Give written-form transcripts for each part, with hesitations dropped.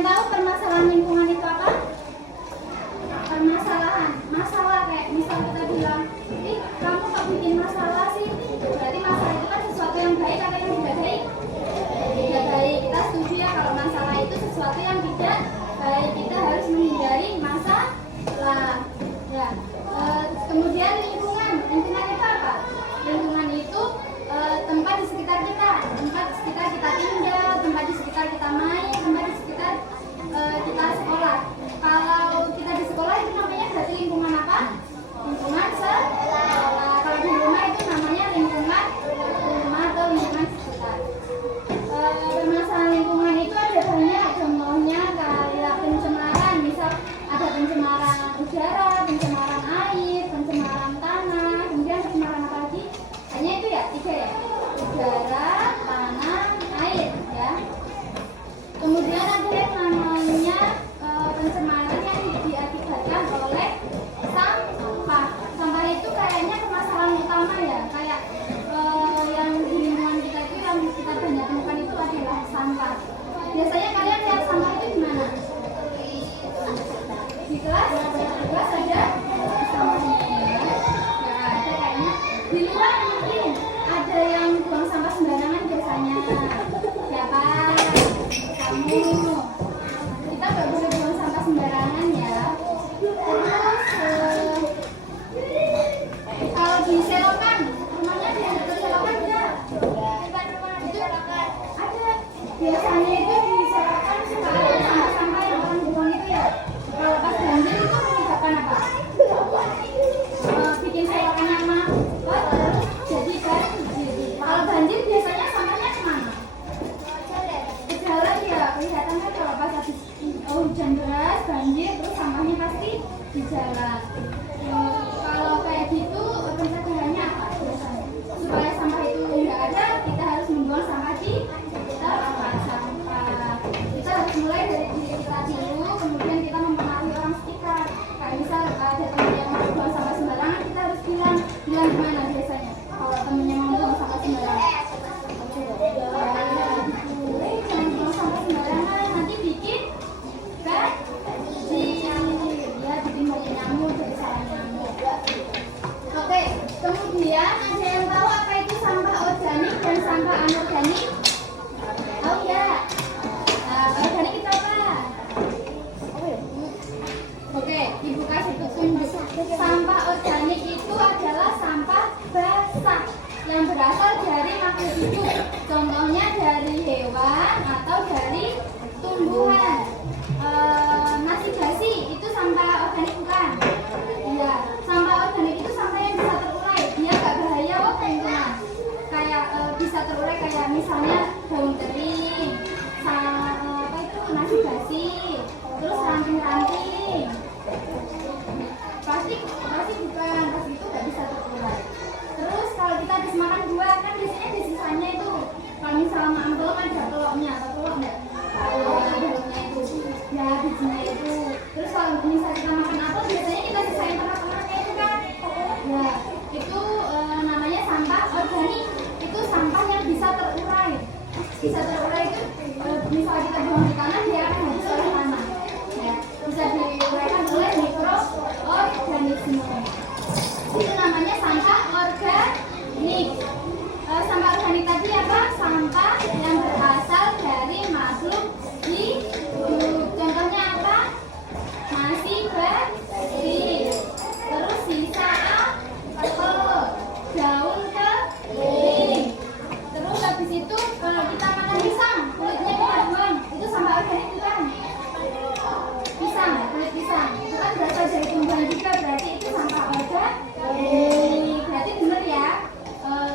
yang tahu permasalahan lingkungan itu apa? Permasalahan, masalah kayak misal kita bilang, ih kamu kok bikin masalah sih? Berarti masalah itu kan sesuatu yang baik atau yang tidak baik? Tidak baik. Kita setuju ya kalau masalah itu sesuatu yang tidak baik. Kita harus menghindari masalah. Ya. Kemudian lingkungan itu apa? Lingkungan itu tempat di sekitar kita, tempat di sekitar kita tinggal, tempat di sekitar kita main, tempat di sekitar kita sekolah. Kalau kita di sekolah itu namanya berarti lingkungan apa? Lingkungan sekolah. Kalau di rumah itu namanya lingkungan rumah atau lingkungan sekitar. Permasalahan lingkungan itu ada banyak, contohnya kayak pencemaran, misal ada pencemaran udara, pencemaran air, pencemaran tanah, kemudian pencemaran apa lagi? Hanya itu ya, 3 ya, udara, tanah, air ya. Kemudian ada yang namanya pencemaran yang diakibatkan oleh sampah. Sampah itu kayaknya permasalahan utama ya, kayak yang di lingkungan kita itu yang kita banyak temukan itu adalah sampah. Biasanya kalian lihat sampah itu di mana? Di kelas? Di kelas ada sampahnya ya. Ya ada kayaknya. Di luar mungkin ada yang buang sampah sembarangan biasanya. Siapa? Kamu. Kita nggak boleh buang sampah sembarangan ya. Terus kalau di selokan, rumahnya ada yang dekat selokan enggak? Itu ada. Biasanya itu di selokan suka ada sampah-sampah yang orang buang itu ya. Kalau pas banjir itu menyebabkan apa? Bikin selokannya macet, jadi banjir. Kalau banjir biasanya sampahnya kemana? Ke jalan ya, kelihatan kan kalau pas habis hujan deras, banjir, terus sampahnya pasti di jalan. Kalau kayak gitu pencegahannya apa biasanya? Supaya sampah itu nggak ada, kita harus membuang sampah di tempat sampah. Kita harus mulai dari diri kita dulu, kemudian kita mempengaruhi orang sekitar. Kayak misal ada teman yang mau buang sampah sembarangan, kita harus bilang gimana biasanya kalau temennya mau buang sampah sembarangan. Jangan buang sampah sembarangan, nanti bikin bikin banyak nyamuk, jadi salah nyamuk. Oke, kemudian ada yang tahu apa itu sampah organik dan sampah anorganik? Tahu ya? Organik itu apa? Oke, Ibu kasih petunjuk. Sampah organik itu adalah sampah basah yang berasal dari makhluk hidup. Contohnya dari hewan atau dari tumbuhan. Nasi basi itu sampah organik bukan? Iya, sampah organik itu sampah yang bisa terurai. Dia nggak bahaya kok lingkungan. Kayak bisa terurai kayak misalnya daun kering, apa itu nasi basi, terus ranting-ranting. Plastik bukan, plastik itu nggak bisa terurai. Terus kalau kita habis makan buah kan biasanya di sisanya itu, kalau misalnya amplop ada telurnya atau telur enggak? Telurnya itu, ya bijinya itu. Terus kalau misalnya kita makan apel biasanya kita sisain tengah-tengahnya itu kan? Ya itu namanya sampah organik. Itu sampah yang bisa terurai. Bisa terurai itu misalnya kita buang di tanah dia akan habis oleh tanah. Ya, bisa diuraikan oleh mikroorganisme. Itu namanya sampah organik. Sampah organik tadi apa? Sampah yang berasal dari makhluk hidup. Contohnya apa? Nasi basi. Terus sisa apel, daun kering. Terus habis itu kalau kita makan pisang, kulitnya kita buang. Itu sampah organik bukan? Pisang, kulit pisang. Itu kan berasal dari tumbuhan juga, berarti itu sampah organik. Berarti benar ya,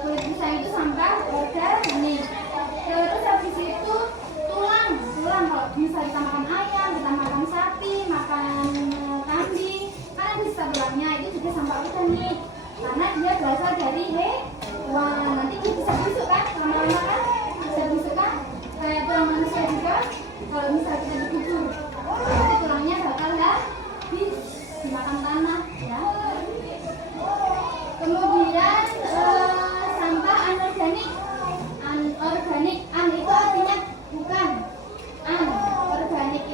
kulit pisang itu sampah organik. Terus habis itu tulang kalau misal kita makan ayam, kita makan sapi, makan kambing, kan ada sisa tulangnya, itu juga sampah organik karena dia berasal dari hewan. Nanti dia bisa busuk kan, lama-lama kan bisa busuk kan, kayak tulang manusia juga. Kalau misal kita dikubur, nanti tulangnya bakal habis dimakan tanah ya. Kemudian sampah anorganik. Anorganik, an itu artinya bukan. Organik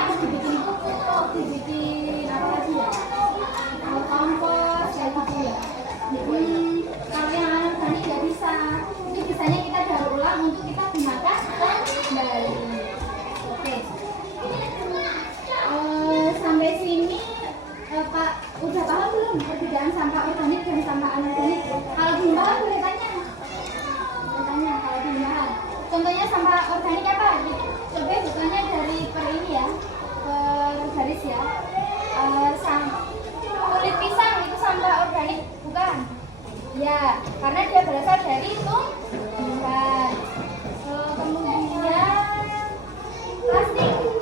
harus dibikin pupuk, dibikin apa lagi ya, kompos kayak gitu ya. Kalau yang anorganik nggak bisa, itu bisanya kita daur ulang untuk kita gunakan kembali. Oke. Sampai sini Pak udah paham belum perbedaan sampah organik dan sampah anorganik? Kalau belum paham boleh tanya. Kalau belum paham. Contohnya sampah organik apa? Coba bukannya dari per ini ya, per garis ya. Kulit pisang itu sampah organik bukan? Ya, karena dia berasal dari tumbuhan. Kemudian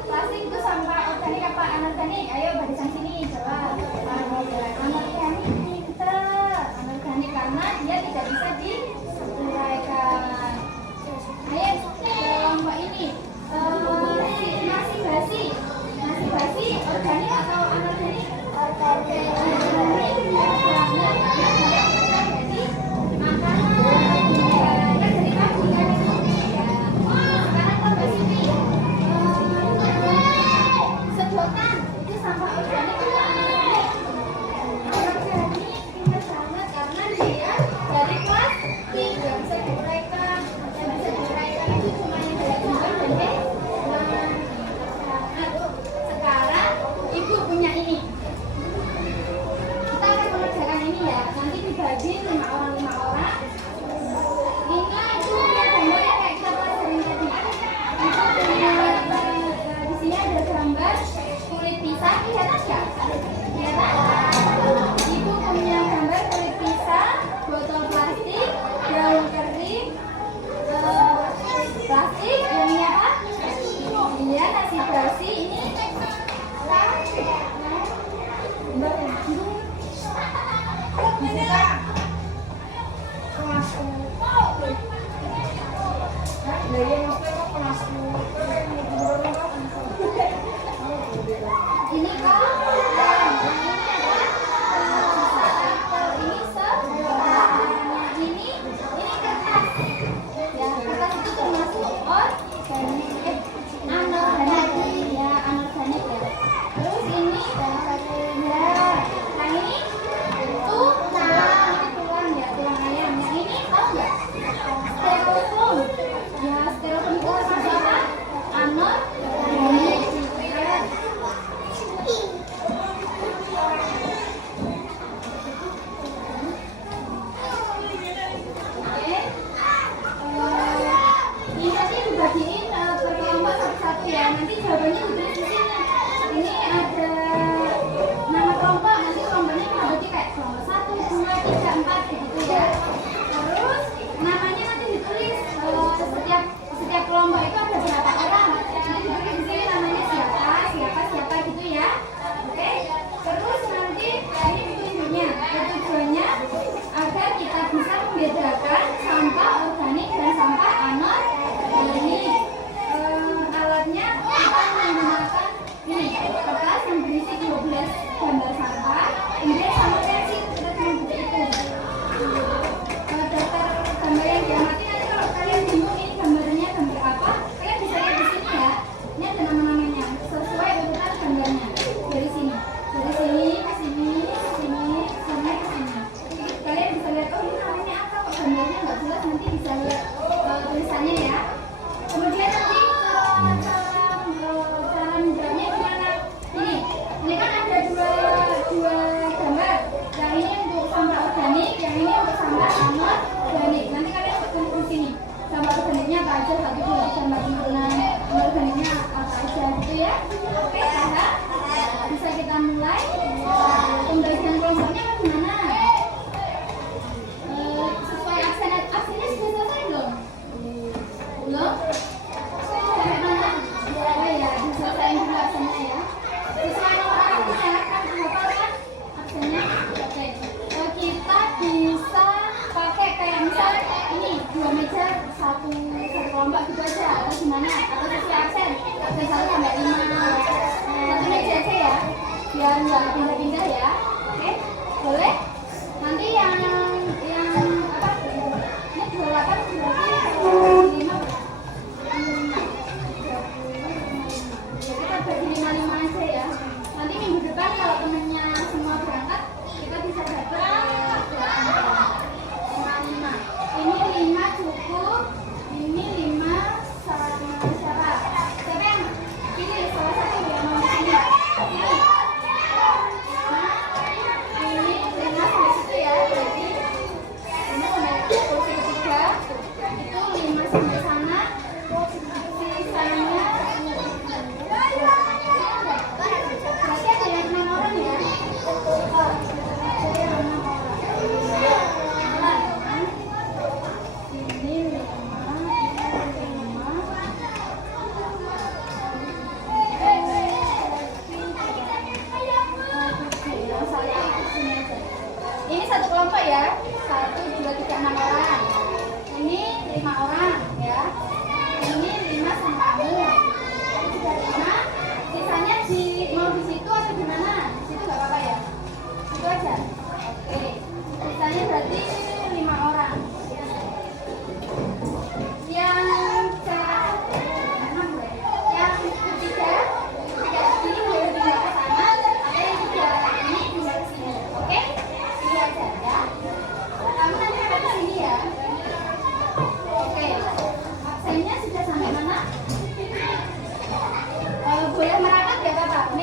plastik itu sampah organik apa anorganik? Ayo barisan sini jawab. Anorganik, pintar. Anorganik karena dia tidak bisa diuraikan. Ayo kelompok ini nasi basi organik atau anorganik? Organik.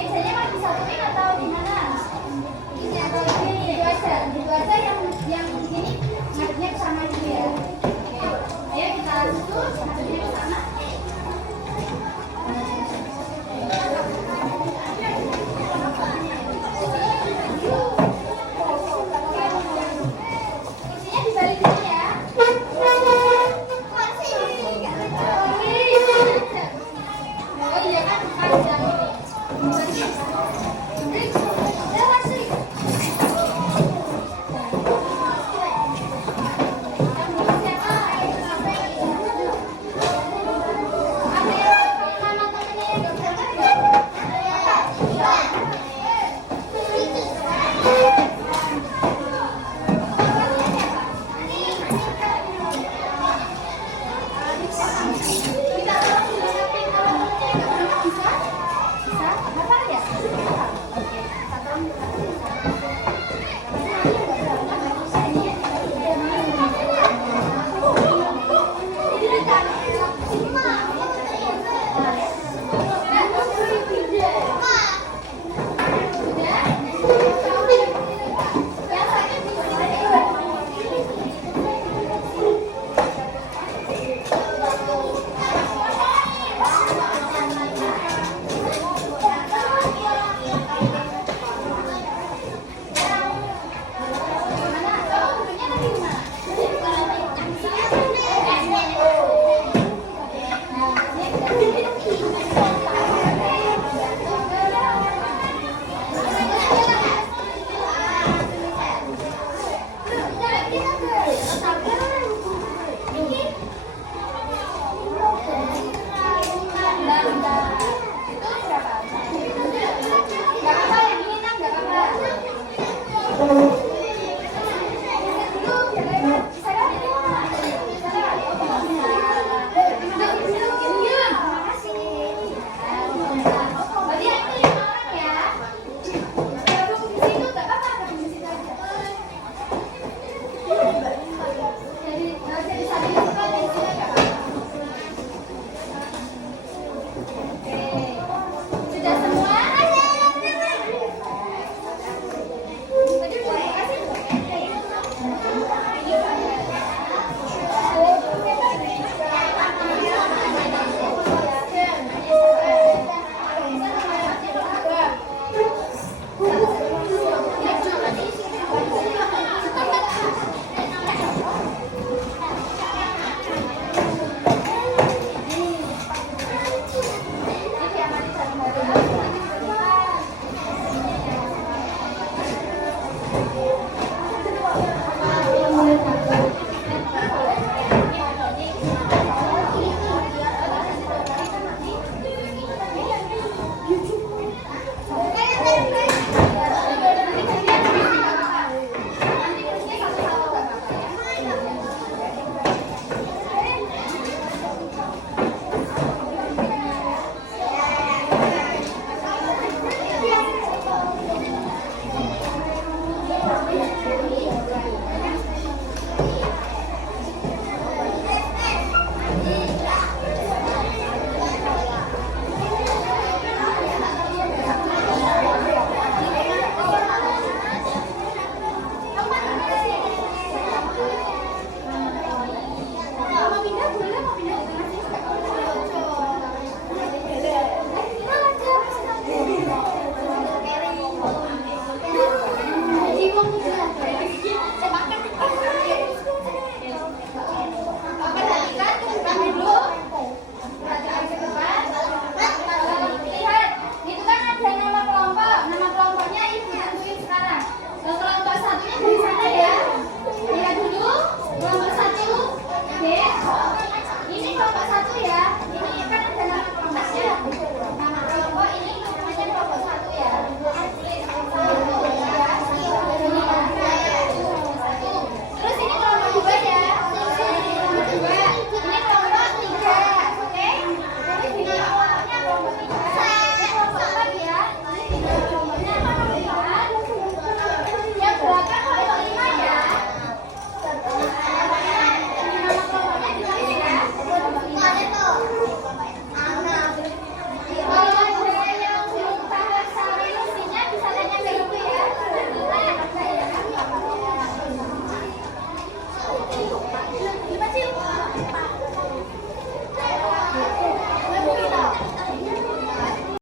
mejanya mau disatuin atau gimana? Ini atau ini gitu aja yang di sini ngadepnya ke sana gitu ya. Oke, ayo kita susun ngadepnya ke sana. Kursinya dibalik dulu ya. Oh iya kan, ada ini.